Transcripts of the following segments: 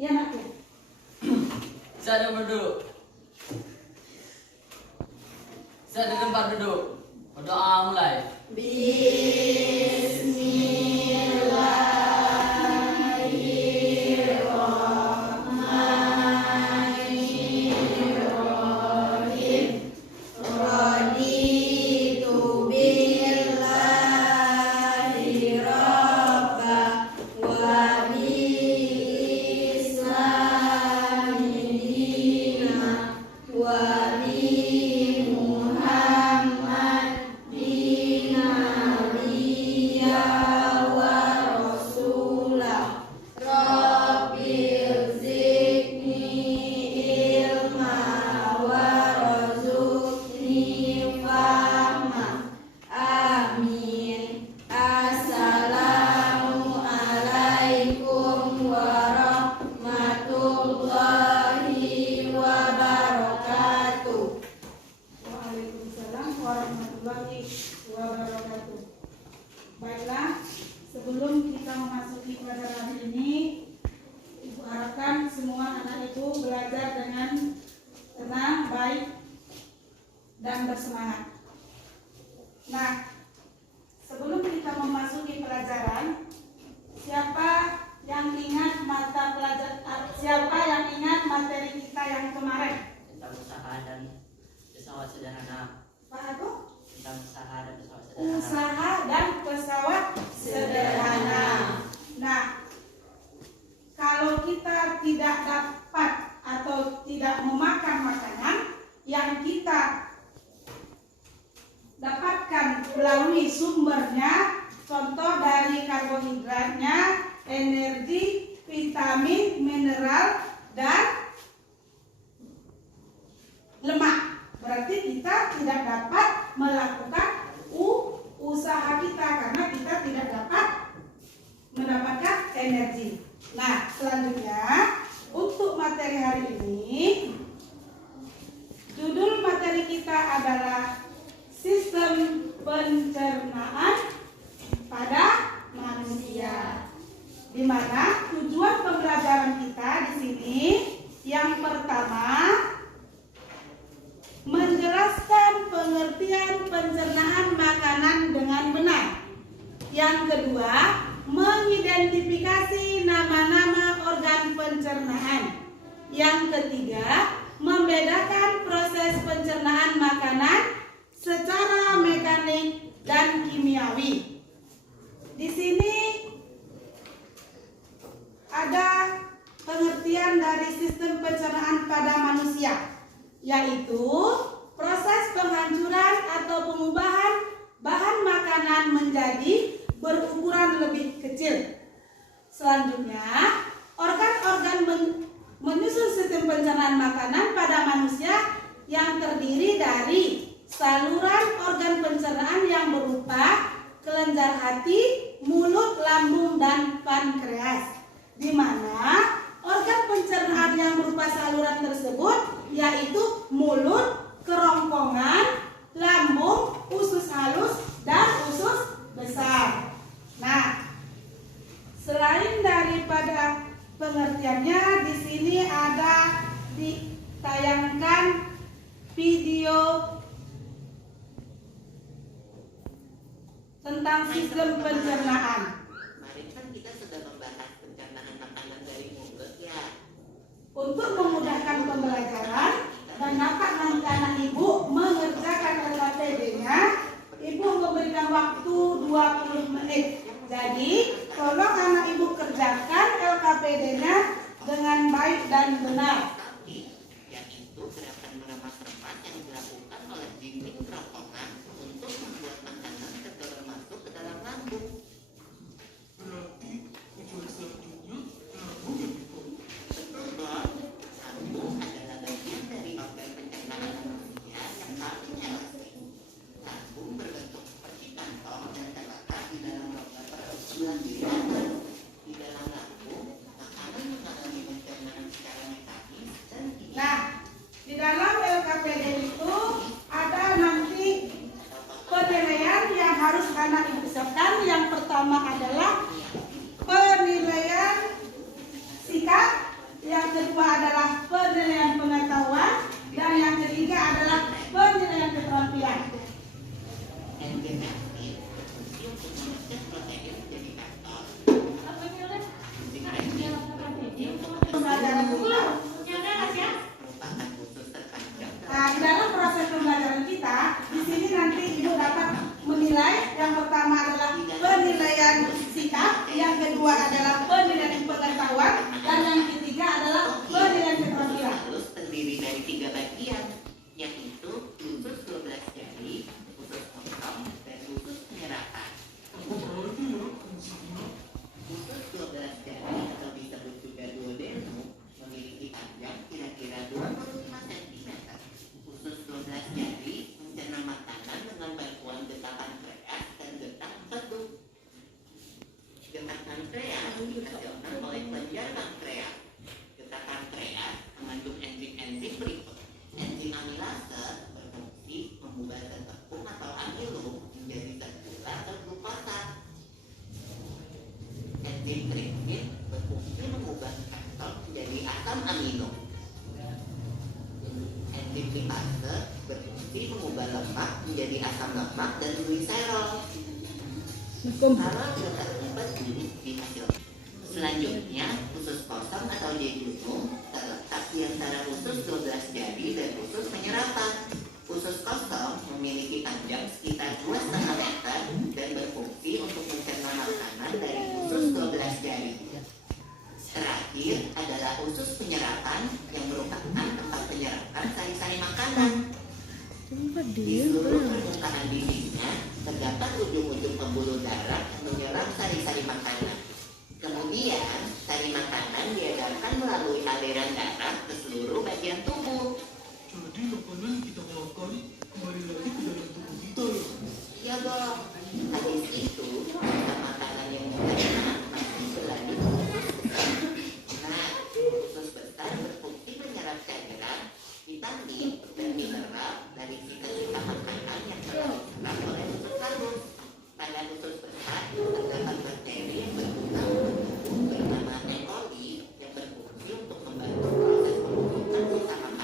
Iya nak ya. Saya berduduk. Saya di tempat duduk. Berdoa mulai. Baiklah, sebelum kita memasuki pelajaran hari ini, Ibu harapkan semua anak Ibu belajar dengan tenang, baik, dan bersemangat. Nah, sebelum kita memasuki pelajaran, siapa yang ingat materi kita yang kemarin? Tentang usaha dan pesawat sederhana. Pak Aku? Tentang usaha dan pesawat sederhana. Usaha dan pesawat sederhana. Nah, kalau kita tidak dapat atau tidak memakan makanan yang kita dapatkan melalui sumbernya, contoh dari karbohidratnya, energi, vitamin, mineral, dan lemak, berarti kita tidak dapat melakukan usaha kita karena kita tidak dapat mendapatkan energi. Nah, selanjutnya untuk materi hari ini, judul materi kita adalah sistem pencernaan pada manusia, di mana tujuan pembelajaran kita di sini yang pertama menjelaskan pengertian pencernaan makanan dengan benar. Yang kedua, mengidentifikasi nama-nama organ pencernaan. Yang ketiga, membedakan proses pencernaan makanan secara mekanik dan kimiawi. Di sini ada pengertian dari sistem pencernaan pada manusia, yaitu proses penghancuran atau pengubahan bahan makanan menjadi berukuran lebih kecil. Selanjutnya, organ-organ menyusun sistem pencernaan makanan pada manusia yang terdiri dari saluran organ pencernaan yang berupa kelenjar hati, mulut, lambung, dan pankreas, di mana organ pencernaan yang berupa saluran tersebut yaitu mulut, kerongkongan, lambung, usus halus, dan usus besar. Nah, selain daripada pengertiannya, di sini ada ditayangkan video tentang sistem pencernaan. Kemarin kan kita sudah membahas pencernaan makanan dari mulut ya. Untuk memudahkan pembelajaran dan dapat nanti anak Ibu mengerjakan LKPD-nya, Ibu memberikan waktu 20 menit. Jadi, tolong anak Ibu kerjakan LKPD-nya dengan baik dan benar. Tapi, yaitu gerakan meremas tempat yang dilakukan oleh dinding kerongkongan untuk membuat makanan segera masuk ke dalam lambung. Berarti tujuan selanjutnya lambung yang dibuat. Betul, Bob. Lambung adalah bagian dari organ pencernaan manusia yang paling elastis. Lambung berbentuk seperti kantong dan terletak di dalam rongga perut sebelah kiri atas. Di dalam lambung, makanan mengalami pencernaan secara mekanis menjadi asam lemak dan gliserol. Kalau letaknya penting di hasil. Selanjutnya, usus kosong atau jejunum terletak di antara usus 12 jari dan usus penyerapan. Usus kosong memiliki panjang sekitar 2,5 meter dan berfungsi untuk mencerna makanan dari usus 12 jari. Terakhir adalah usus penyerapan yang merupakan tempat penyerapan sari-sari makanan. Di seluruh permukaan dindingnya terdapat ujung-ujung pembuluh darah yang menyerap sari-sari makanan. Kemudian, sari makanan diedarkan melalui aliran darah ke seluruh bagian tubuh. Jadi makanan yang kita makan kembali lagi ke dalam tubuh kita ya. Iya dong. Habis itu, sisa makanan yang diterima masih berlanjut ke usus besar. Nah, usus besar berfungsi menyerap cairan, vitamin, dan mineral dari sisa-sisa makanan yang telah diserap oleh usus halus. Pada usus besar terdapat bakteri yang berguna untuk tubuh bernama E. coli yang berfungsi untuk membantu proses pembentukan sisa makanan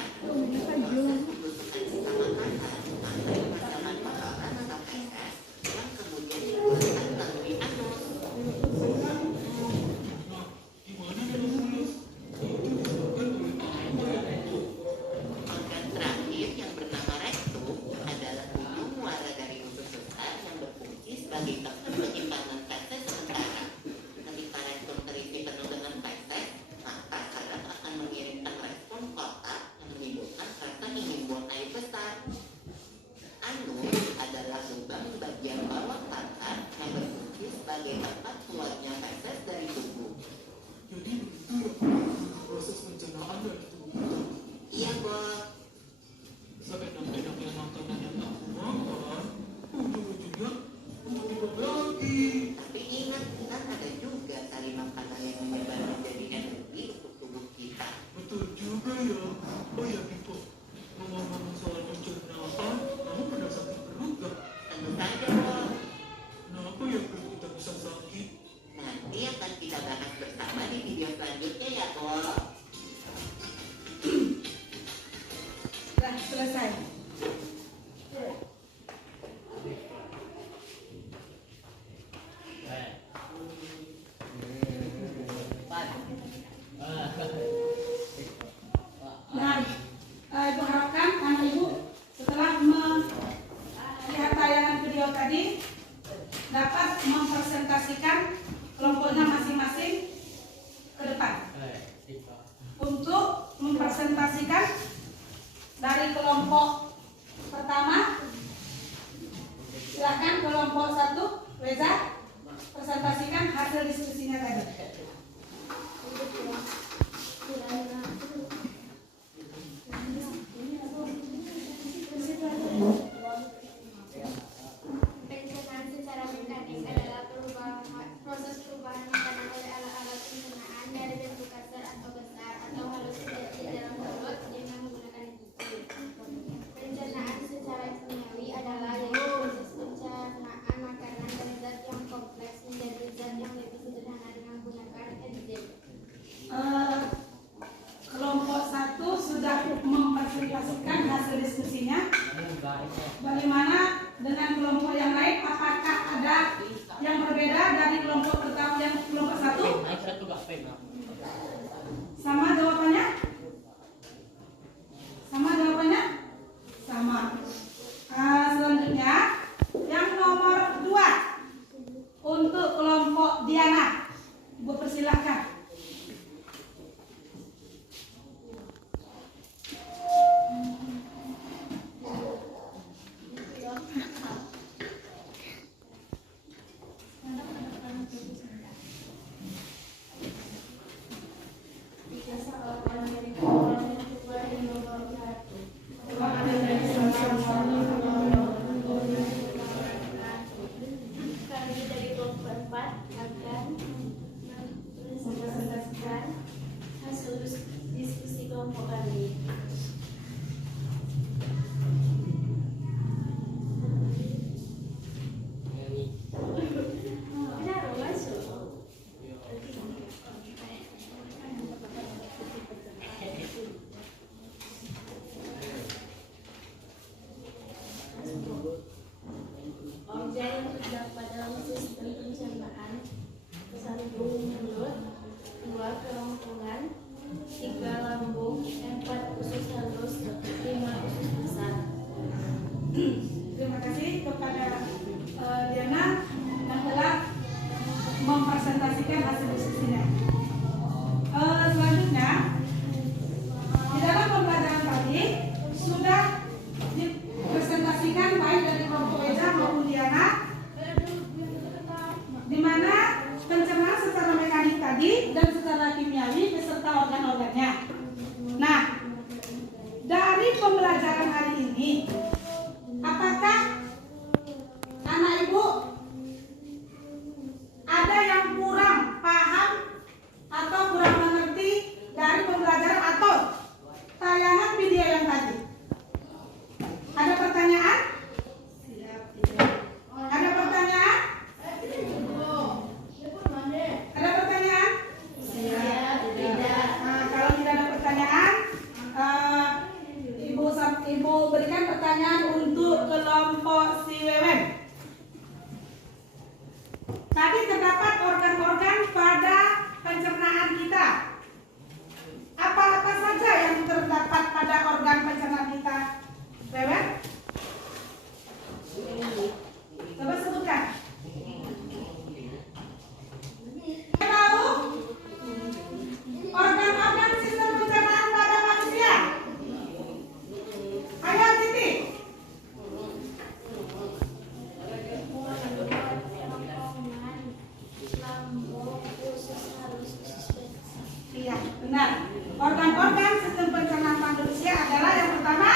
Benar. Organ-organ sistem pencernaan manusia adalah yang pertama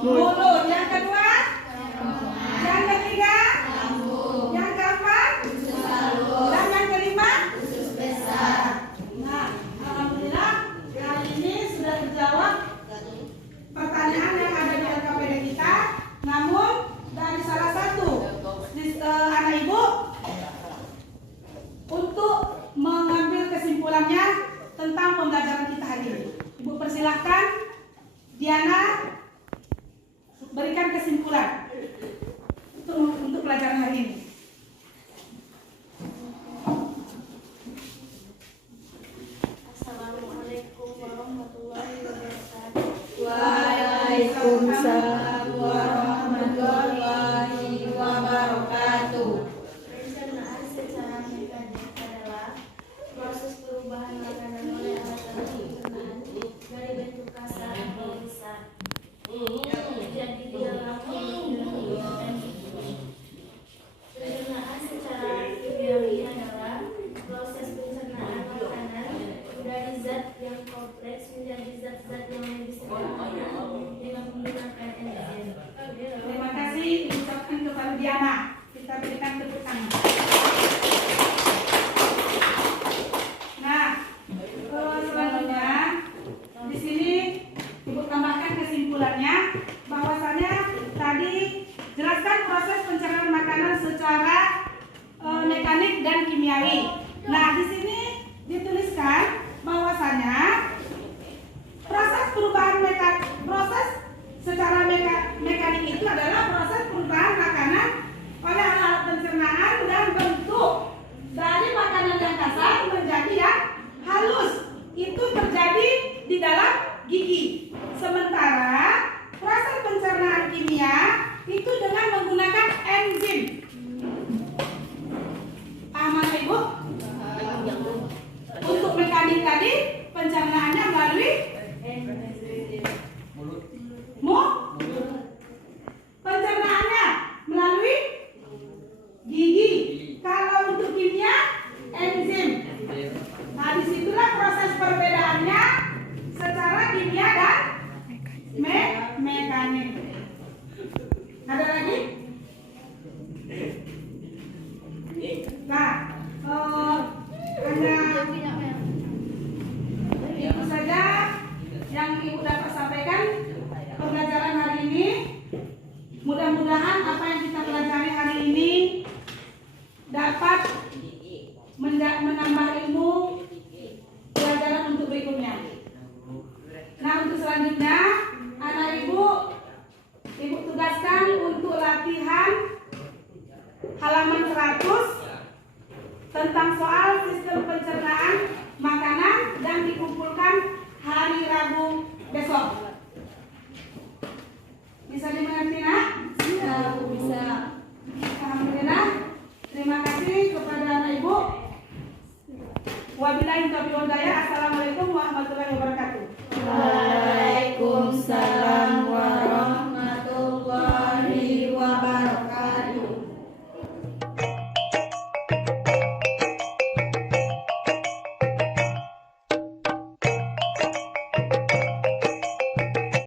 mulut, yang kedua, yang ketiga, yang keempat, dan yang kelima, Nah, alhamdulillah kali ini sudah terjawab pertanyaan yang ada di LKPD kita. Namun dari salah satu anak ibu untuk mengambil kesimpulannya tentang pembelajaran kita hari ini. Ibu persilahkan Diana berikan kesimpulan untuk pelajaran hari ini. Assalamualaikum warahmatullahi wabarakatuh. Waalaikumsalam warahmatullahi wabarakatuh. Pencernaan secara mekanik adalah proses perubahan makanan oleh alat-alat pencernaan dari bentuk kasar atau besar. Jadi di dalam pencernaan secara kimiawi adalah proses pencernaan makanan dari zat yang kompleks menjadi zat-zat yang lebih sederhana dengan menggunakan enzim. Terima kasih diucapkan kepada Diana. Kita berikan tepuk tangan. Nah, selanjutnya di sini Ibu tambahkan kesimpulannya bahwasanya tadi jelaskan proses pencernaan makanan secara mekanik dan kimiawi. Nah, di sini dituliskan bahwasanya proses perubahan proses secara mekanik itu adalah proses perubahan makanan oleh alat pencernaan dan bentuk dari makanan yang kasar menjadi yang halus. Itu terjadi di dalam gigi. Sementara proses pencernaan kimia itu dengan menggunakan enzim. Paham Ibu? Untuk mekanik tadi pencernaannya melalui pencernaannya melalui gigi. Kalau untuk kimia enzim. Nah, disitulah proses perbedaannya secara kimia dan mekanik. Ada lagi? Nah, hanya itu saja yang Ibu dapat sampaikan pembelajaran hari ini. Mudah-mudahan apa yang kita pelajari hari ini dapat menambah ilmu pelajaran untuk berikutnya. Nah, untuk selanjutnya anak ibu tugaskan untuk latihan halaman 100 tentang soal sistem pencernaan makanan dan dikumpulkan hari Rabu besok. Bisa dimengerti, Nak? Bisa. Alhamdulillah. Terima kasih kepada anak ibu. Wabillahi taufiq wal hidayah. Assalamualaikum warahmatullahi wabarakatuh. Waalaikumsalam